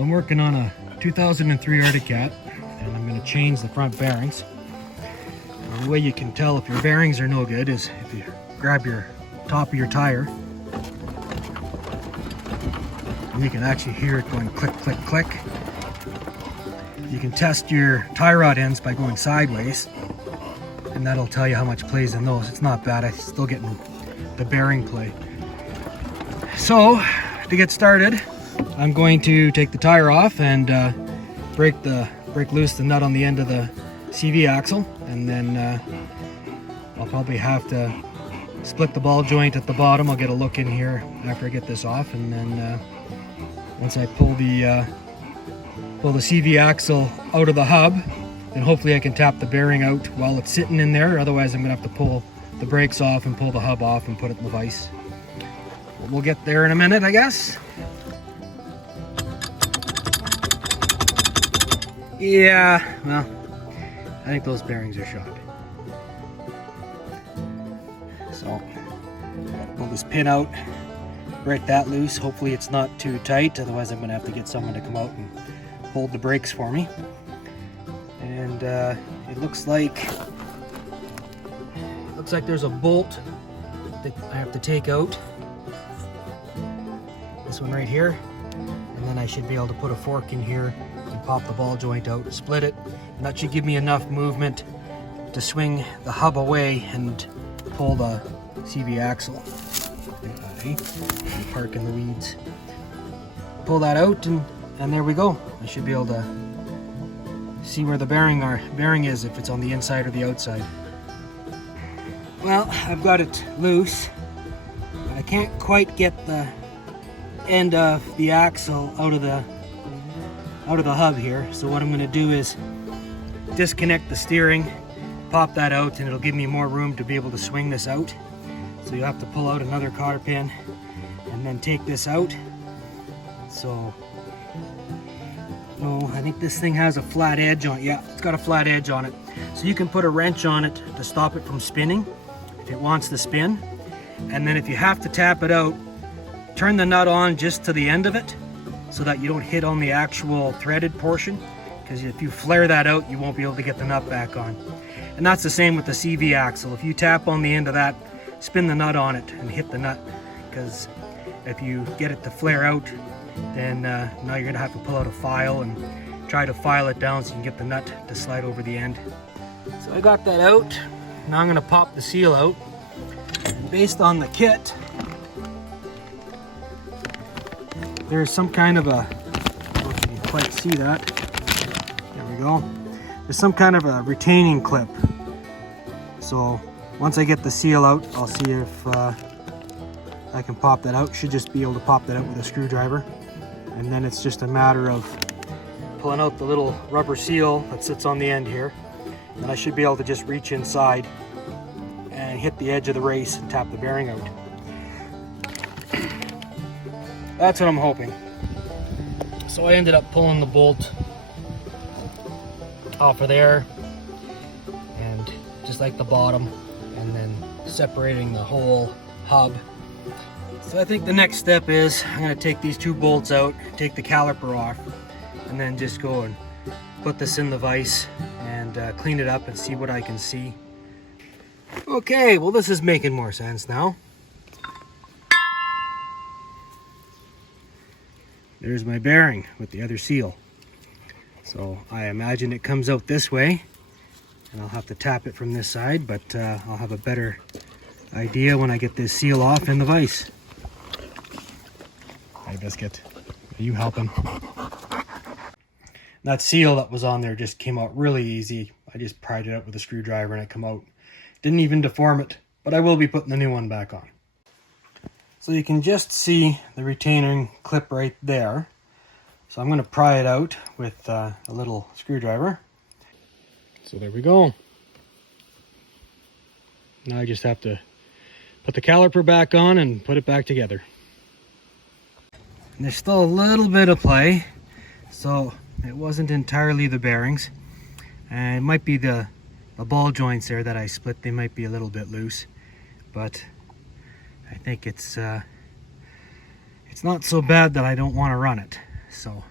So I'm working on a 2003 Arctic Cat, and I'm going to change the front bearings. The way you can tell if your bearings are no good is if you grab your top of your tire, and you can actually hear it going click, click, click. You can test your tie rod ends by going sideways, and that'll tell you how much plays in those. It's not bad. I'm still getting the bearing play. So to get started, I'm going to take the tire off and break loose the nut on the end of the CV axle, and then I'll probably have to split the ball joint at the bottom. I'll get a look in here after I get this off, and then once I pull the CV axle out of the hub, then hopefully I can tap the bearing out while it's sitting in there. Otherwise I'm gonna have to pull the brakes off and pull the hub off and put it in the vise. We'll get there in a minute, I guess. Yeah, well, I think those bearings are shot. So, pull this pin out, break that loose. Hopefully it's not too tight, otherwise I'm gonna have to get someone to come out and hold the brakes for me. And it looks like there's a bolt that I have to take out. This one right here, and then I should be able to put a fork in here and pop the ball joint out, split it, and that should give me enough movement to swing the hub away and pull the CV axle. Park in the weeds. Pull that out, and there we go. I should be able to see where the bearing is, if it's on the inside or the outside. Well, I've got it loose, but I can't quite get the end of the axle out of the hub here. So what I'm going to do is disconnect the steering, pop that out, and it'll give me more room to be able to swing this out. So you have to pull out another cotter pin and then take this out. So, no, I think this thing has a flat edge on it. Yeah, it's got a flat edge on it. So you can put a wrench on it to stop it from spinning if it wants to spin. And then if you have to tap it out, turn the nut on just to the end of it so that you don't hit on the actual threaded portion, because if you flare that out, you won't be able to get the nut back on. And that's the same with the CV axle. If you tap on the end of that, spin the nut on it and hit the nut, because if you get it to flare out, then now you're gonna have to pull out a file and try to file it down so you can get the nut to slide over the end. So I got that out. Now I'm gonna pop the seal out. And based on the kit, there's some kind of a, I don't know if you can quite see that. There we go. There's some kind of a retaining clip. So once I get the seal out, I'll see if I can pop that out. Should just be able to pop that out with a screwdriver. And then it's just a matter of pulling out the little rubber seal that sits on the end here. And I should be able to just reach inside and hit the edge of the race and tap the bearing out. That's what I'm hoping. So I ended up pulling the bolt off of there, and just like the bottom, and then separating the whole hub. So I think the next step is I'm going to take these two bolts out, take the caliper off, and then just go and put this in the vise and clean it up and see what I can see. Okay, well this is making more sense now. There's my bearing with the other seal. So I imagine it comes out this way, and I'll have to tap it from this side, but I'll have a better idea when I get this seal off in the vise. Hey Biscuit, are you helping? That seal that was on there just came out really easy. I just pried it out with a screwdriver and it came out. Didn't even deform it, but I will be putting the new one back on. So you can just see the retaining clip right there. So I'm going to pry it out with a little screwdriver. So there we go. Now I just have to put the caliper back on and put it back together. And there's still a little bit of play, so it wasn't entirely the bearings. And it might be the ball joints there that I split. They might be a little bit loose, but I think it's not so bad that I don't want to run it. So